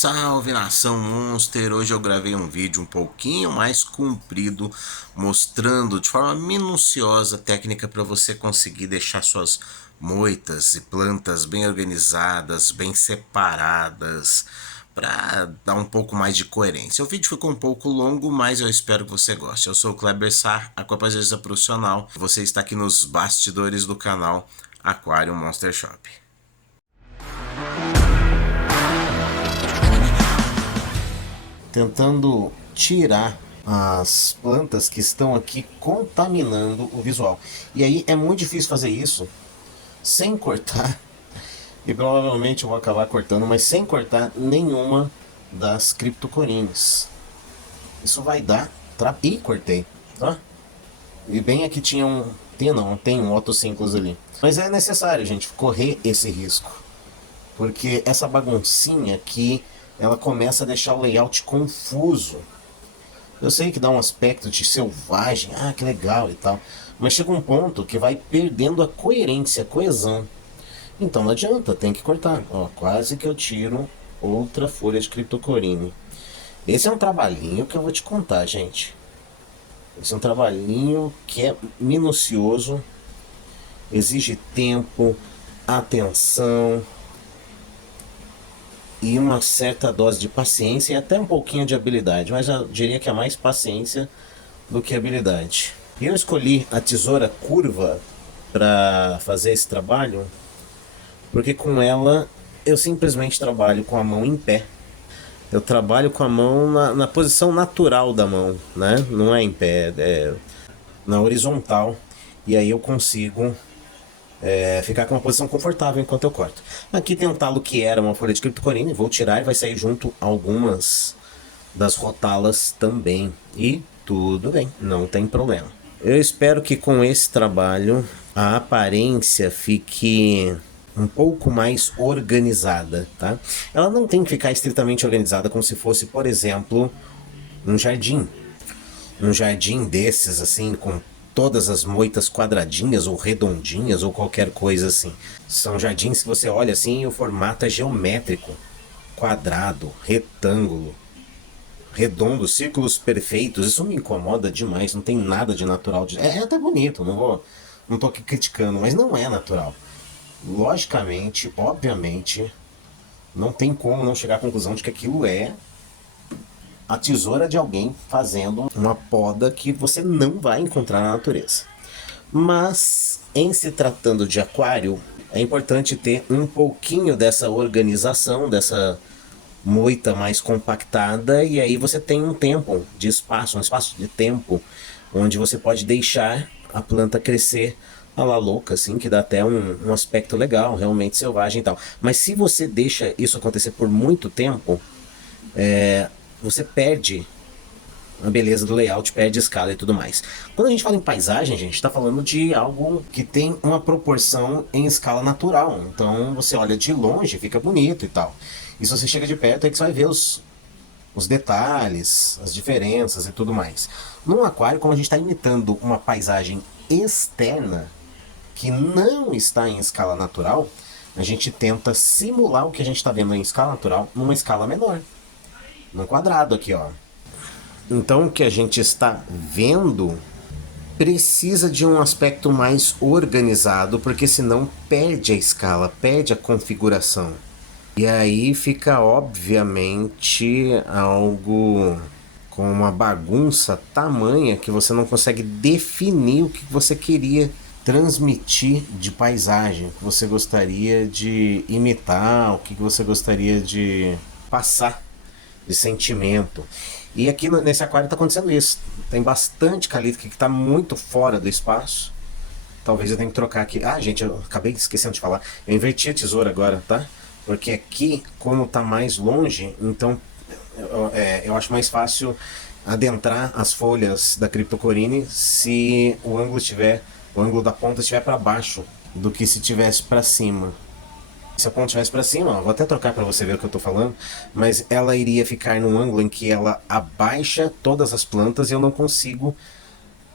Salve nação Monster! Hoje eu gravei um vídeo um pouquinho mais comprido, mostrando de forma minuciosa a técnica para você conseguir deixar suas moitas e plantas bem organizadas, bem separadas, para dar um pouco mais de coerência. O vídeo ficou um pouco longo, mas eu espero que você goste. Eu sou o Kleber Sar, aquapaisagista profissional. Você está aqui nos bastidores do canal Aquarium Monster Shop. Tentando tirar as plantas que estão aqui contaminando o visual. E aí é muito difícil fazer isso sem cortar, e provavelmente eu vou acabar cortando, mas sem cortar nenhuma das criptocorines. Isso vai dar e cortei, tá? E bem aqui tinha tem um Otocinclus ali. Mas é necessário, gente, correr esse risco, porque essa baguncinha aqui, ela começa a deixar o layout confuso. Eu sei que dá um aspecto de selvagem, que legal e tal, mas chega um ponto que vai perdendo a coerência, a coesão. Então não adianta, tem que cortar. Ó, quase que eu tiro outra folha de criptocorine. Esse é um trabalhinho que eu vou te contar, gente. Esse é um trabalhinho que é minucioso, exige tempo, atenção e uma certa dose de paciência e até um pouquinho de habilidade, mas eu diria que é mais paciência do que habilidade. E eu escolhi a tesoura curva para fazer esse trabalho porque com ela eu simplesmente trabalho com a mão em pé. Eu trabalho com a mão na posição natural da mão, né? Não é em pé, é na horizontal. E aí eu consigo ficar com uma posição confortável enquanto eu corto. Aqui tem um talo que era uma folha de criptocorine, vou tirar e vai sair junto algumas das rótalas também. E tudo bem, não tem problema. Eu espero que com esse trabalho a aparência fique um pouco mais organizada, tá? Ela não tem que ficar estritamente organizada como se fosse, por exemplo, um jardim. Um jardim desses, assim, com todas as moitas quadradinhas ou redondinhas ou qualquer coisa assim. São jardins que você olha assim e o formato é geométrico. Quadrado, retângulo, redondo, círculos perfeitos. Isso me incomoda demais, não tem nada de natural. É até bonito, não tô aqui criticando, mas não é natural. Logicamente, obviamente, não tem como não chegar à conclusão de que aquilo é a tesoura de alguém fazendo uma poda que você não vai encontrar na natureza. Mas, em se tratando de aquário, é importante ter um pouquinho dessa organização, dessa moita mais compactada, e aí você tem um tempo de espaço, um espaço de tempo, onde você pode deixar a planta crescer a la louca, assim, que dá até um aspecto legal, realmente selvagem e tal. Mas se você deixa isso acontecer por muito tempo, você perde a beleza do layout, perde escala e tudo mais. Quando a gente fala em paisagem, a gente está falando de algo que tem uma proporção em escala natural. Então você olha de longe, fica bonito e tal. E se você chega de perto, é que você vai ver os detalhes, as diferenças e tudo mais. Num aquário, como a gente está imitando uma paisagem externa, que não está em escala natural, a gente tenta simular o que a gente está vendo em escala natural numa escala menor. No quadrado aqui, ó. Então o que a gente está vendo precisa de um aspecto mais organizado, porque senão perde a escala, perde a configuração. E aí fica obviamente algo com uma bagunça tamanha que você não consegue definir o que você queria transmitir de paisagem, o que você gostaria de imitar, o que você gostaria de passar de sentimento. E aqui nesse aquário está acontecendo isso. Tem bastante calita que está muito fora do espaço. Talvez eu tenha que trocar aqui. Gente, eu acabei esquecendo de falar. Eu inverti a tesoura agora, tá? Porque aqui, como está mais longe, então eu acho mais fácil adentrar as folhas da criptocorine se o ângulo da ponta estiver para baixo do que se tivesse para cima. Se a ponta estivesse para cima, ó, vou até trocar para você ver o que eu estou falando, mas ela iria ficar num ângulo em que ela abaixa todas as plantas e eu não consigo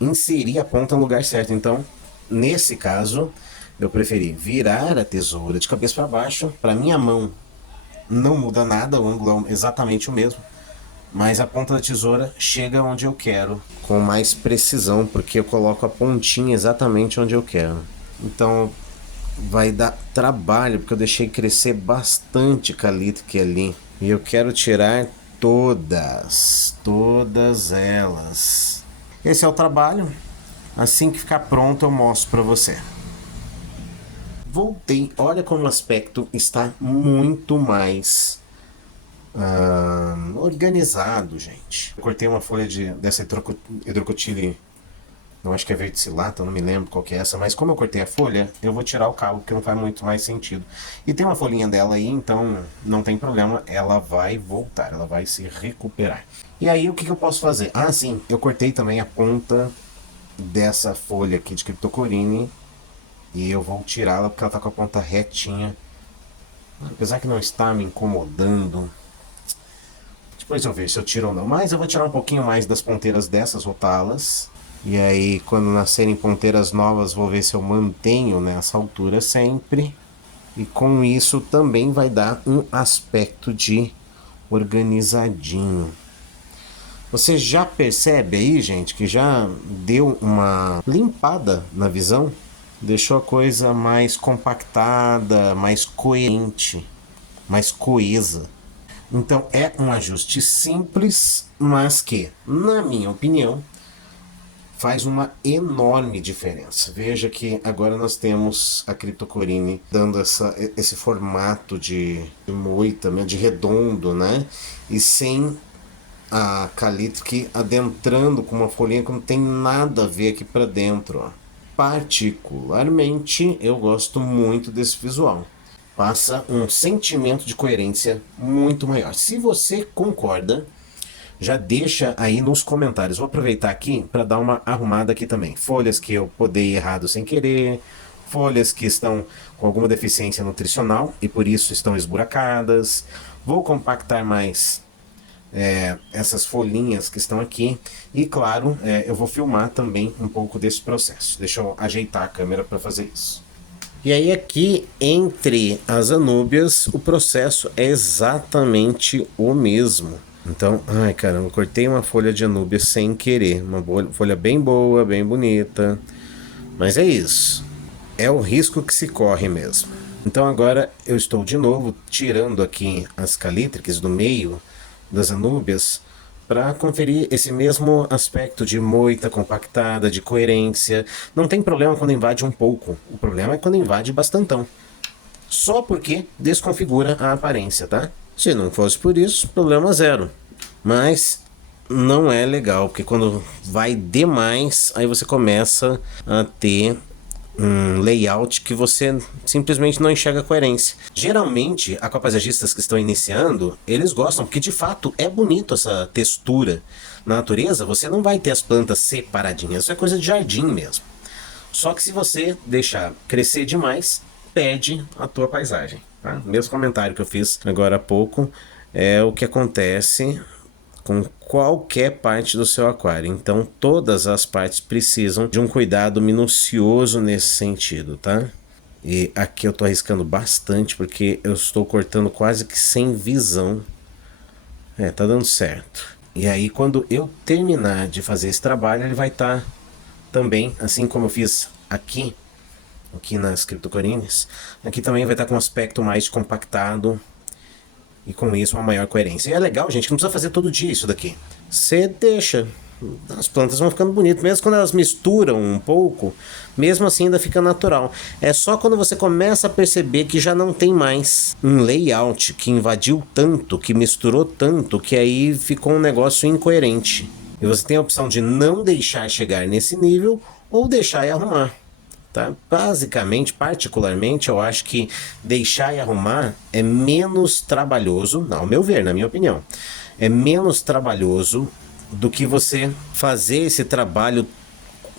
inserir a ponta no lugar certo. Então, nesse caso, eu preferi virar a tesoura de cabeça para baixo, para minha mão não muda nada, o ângulo é exatamente o mesmo, mas a ponta da tesoura chega onde eu quero com mais precisão, porque eu coloco a pontinha exatamente onde eu quero. Então vai dar trabalho, porque eu deixei crescer bastante calitre ali, e eu quero tirar todas elas. Esse é o trabalho. Assim que ficar pronto eu mostro para você. Voltei, olha como o aspecto está muito mais organizado, gente. Eu cortei uma folha dessa hidrocotile, eu acho que é verticillata, não me lembro qual que é essa, mas como eu cortei a folha, eu vou tirar o cabo, porque não faz muito mais sentido. E tem uma folhinha dela aí, então não tem problema, ela vai voltar, ela vai se recuperar. E aí o que eu posso fazer? Ah, sim, eu cortei também a ponta dessa folha aqui de Cryptocoryne, e eu vou tirá-la porque ela tá com a ponta retinha. Apesar que não está me incomodando. Depois eu vejo se eu tiro ou não. Mas eu vou tirar um pouquinho mais das ponteiras dessas, rotá-las. E aí, quando nascerem ponteiras novas, vou ver se eu mantenho nessa altura sempre. E com isso também vai dar um aspecto de organizadinho. Você já percebe aí, gente, que já deu uma limpada na visão? Deixou a coisa mais compactada, mais coerente, mais coesa. Então é um ajuste simples, mas que, na minha opinião, faz uma enorme diferença. Veja que agora nós temos a Cryptocoryne dando esse formato de moita, de redondo, né? E sem a calitre adentrando com uma folhinha que não tem nada a ver aqui para dentro, ó. Particularmente, eu gosto muito desse visual. Passa um sentimento de coerência muito maior. Se você concorda, já deixa aí nos comentários. Vou aproveitar aqui para dar uma arrumada aqui também. Folhas que eu podei errado sem querer, folhas que estão com alguma deficiência nutricional e por isso estão esburacadas. Vou compactar mais essas folhinhas que estão aqui. E claro, eu vou filmar também um pouco desse processo. Deixa eu ajeitar a câmera para fazer isso. E aí aqui entre as anúbias o processo é exatamente o mesmo. Então, ai caramba, cortei uma folha de anúbia sem querer. Uma folha bem boa, bem bonita. Mas é isso. É o risco que se corre mesmo. Então agora eu estou de novo tirando aqui as calítricas do meio das anúbias para conferir esse mesmo aspecto de moita compactada, de coerência. Não tem problema quando invade um pouco, o problema é quando invade bastantão. Só porque desconfigura a aparência, tá? Se não fosse por isso, problema zero. Mas não é legal, porque quando vai demais, aí você começa a ter um layout que você simplesmente não enxerga coerência. Geralmente, aquapaisagistas que estão iniciando, eles gostam, porque de fato é bonito essa textura. Na natureza, você não vai ter as plantas separadinhas, isso é coisa de jardim mesmo. Só que se você deixar crescer demais, perde a tua paisagem. Tá? O mesmo comentário que eu fiz agora há pouco é o que acontece com qualquer parte do seu aquário. Então todas as partes precisam de um cuidado minucioso nesse sentido, tá? E aqui eu tô arriscando bastante porque eu estou cortando quase que sem visão. Tá dando certo. E aí quando eu terminar de fazer esse trabalho, ele vai estar também, assim como eu fiz aqui nas Cryptocorynes, aqui também vai estar com um aspecto mais compactado e com isso uma maior coerência. E é legal, gente, que não precisa fazer todo dia isso daqui. Você deixa, as plantas vão ficando bonitas, mesmo quando elas misturam um pouco, mesmo assim ainda fica natural. É só quando você começa a perceber que já não tem mais um layout que invadiu tanto, que misturou tanto, que aí ficou um negócio incoerente. E você tem a opção de não deixar chegar nesse nível ou deixar e arrumar. Tá? Basicamente, particularmente, eu acho que deixar e arrumar é menos trabalhoso, ao meu ver, na minha opinião, é menos trabalhoso do que você fazer esse trabalho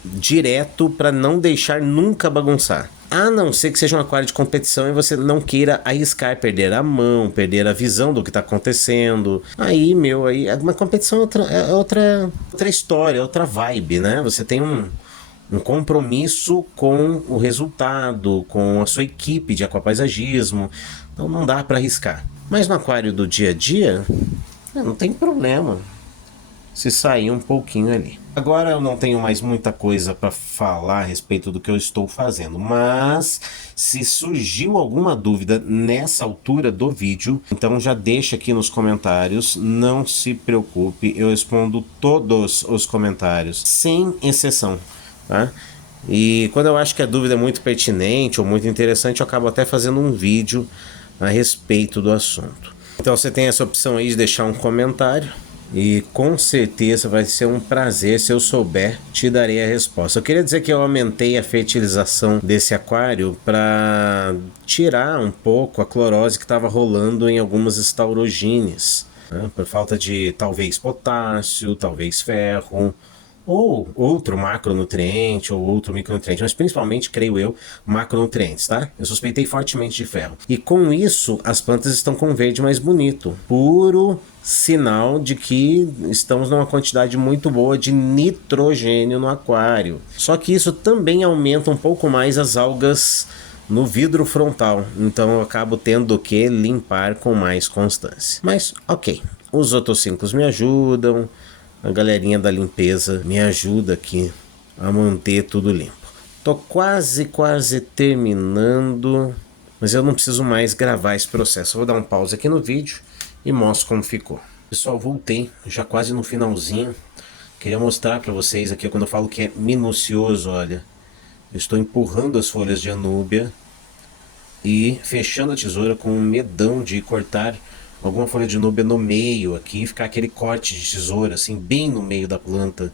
direto para não deixar nunca bagunçar. A não ser que seja um aquário de competição e você não queira arriscar, perder a mão, perder a visão do que está acontecendo. Aí, uma competição é outra história, outra vibe, né? Você tem um compromisso com o resultado, com a sua equipe de aquapaisagismo. Então não dá para arriscar. Mas no aquário do dia a dia, não tem problema se sair um pouquinho ali. Agora eu não tenho mais muita coisa para falar a respeito do que eu estou fazendo, mas se surgiu alguma dúvida nessa altura do vídeo, então já deixa aqui nos comentários, não se preocupe, eu respondo todos os comentários, sem exceção, tá? E quando eu acho que a dúvida é muito pertinente ou muito interessante, eu acabo até fazendo um vídeo a respeito do assunto. Então você tem essa opção aí de deixar um comentário. E com certeza vai ser um prazer, se eu souber, te darei a resposta. Eu queria dizer que eu aumentei a fertilização desse aquário para tirar um pouco a clorose que estava rolando em algumas staurogines, né? Por falta de talvez potássio, talvez ferro, ou outro macronutriente, ou outro micronutriente, mas principalmente, creio eu, macronutrientes, tá? Eu suspeitei fortemente de ferro. E com isso, as plantas estão com um verde mais bonito. Puro sinal de que estamos numa quantidade muito boa de nitrogênio no aquário. Só que isso também aumenta um pouco mais as algas no vidro frontal, então eu acabo tendo que limpar com mais constância. Mas, ok, os otossínclos me ajudam, a galerinha da limpeza me ajuda aqui a manter tudo limpo. Tô quase terminando, mas eu não preciso mais gravar esse processo. Eu vou dar um pause aqui no vídeo e mostro como ficou. Pessoal, voltei já quase no finalzinho. Queria mostrar para vocês aqui quando eu falo que é minucioso, olha. Eu estou empurrando as folhas de anúbia e fechando a tesoura com um medão de cortar alguma folha de anúbia no meio aqui, ficar aquele corte de tesoura assim bem no meio da planta,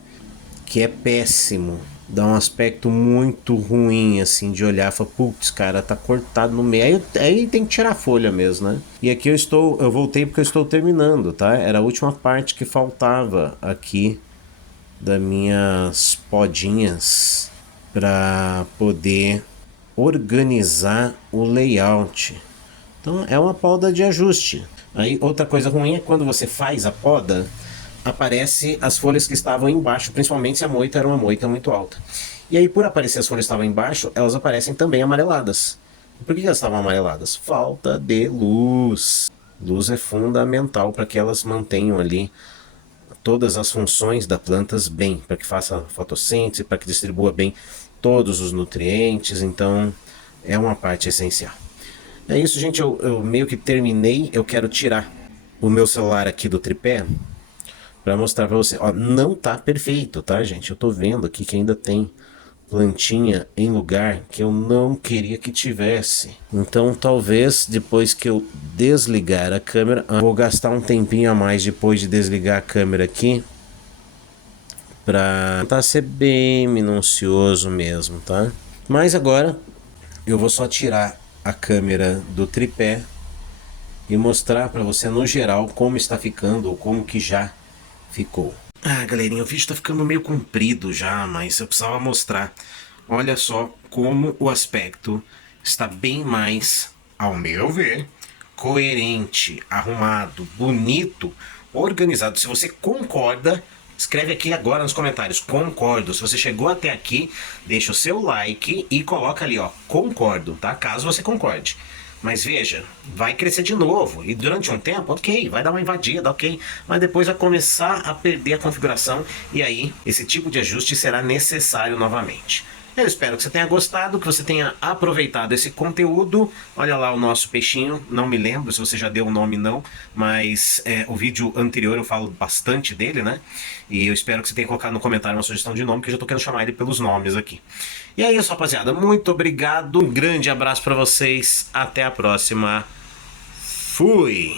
que é péssimo, dá um aspecto muito ruim assim de olhar, fala, putz, cara, tá cortado no meio, aí tem que tirar a folha mesmo, né? E aqui eu voltei porque eu estou terminando, tá? Era a última parte que faltava aqui das minhas podinhas para poder organizar o layout. Então é uma poda de ajuste. Aí outra coisa ruim é quando você faz a poda, aparece as folhas que estavam embaixo, principalmente se a moita era uma moita muito alta. E aí por aparecer as folhas que estavam embaixo, elas aparecem também amareladas. Por que elas estavam amareladas? Falta de luz. Luz é fundamental para que elas mantenham ali todas as funções das plantas bem, para que faça fotossíntese, para que distribua bem todos os nutrientes, então é uma parte essencial. É isso, gente, eu meio que terminei, eu quero tirar o meu celular aqui do tripé para mostrar para você. Ó, não tá perfeito, tá, gente? Eu tô vendo aqui que ainda tem plantinha em lugar que eu não queria que tivesse. Então talvez depois que eu desligar a câmera, vou gastar um tempinho a mais depois de desligar a câmera aqui para tentar ser bem minucioso mesmo, tá? Mas agora eu vou só tirar a câmera do tripé e mostrar para você no geral como está ficando ou como que já ficou. Ah, galerinha, o vídeo tá ficando meio comprido já, mas eu precisava mostrar. Olha só como o aspecto está bem mais, ao meu ver, coerente, arrumado, bonito, organizado. Se você concorda, escreve aqui agora nos comentários, concordo. Se você chegou até aqui, deixa o seu like e coloca ali, ó, concordo, tá? Caso você concorde. Mas veja, vai crescer de novo e durante um tempo, ok, vai dar uma invadida, ok, mas depois vai começar a perder a configuração e aí esse tipo de ajuste será necessário novamente. Eu espero que você tenha gostado, que você tenha aproveitado esse conteúdo. Olha lá o nosso peixinho, não me lembro se você já deu o nome não, mas o vídeo anterior eu falo bastante dele, né? E eu espero que você tenha colocado no comentário uma sugestão de nome, que eu já tô querendo chamar ele pelos nomes aqui. E é isso, rapaziada, muito obrigado, um grande abraço pra vocês, até a próxima, fui!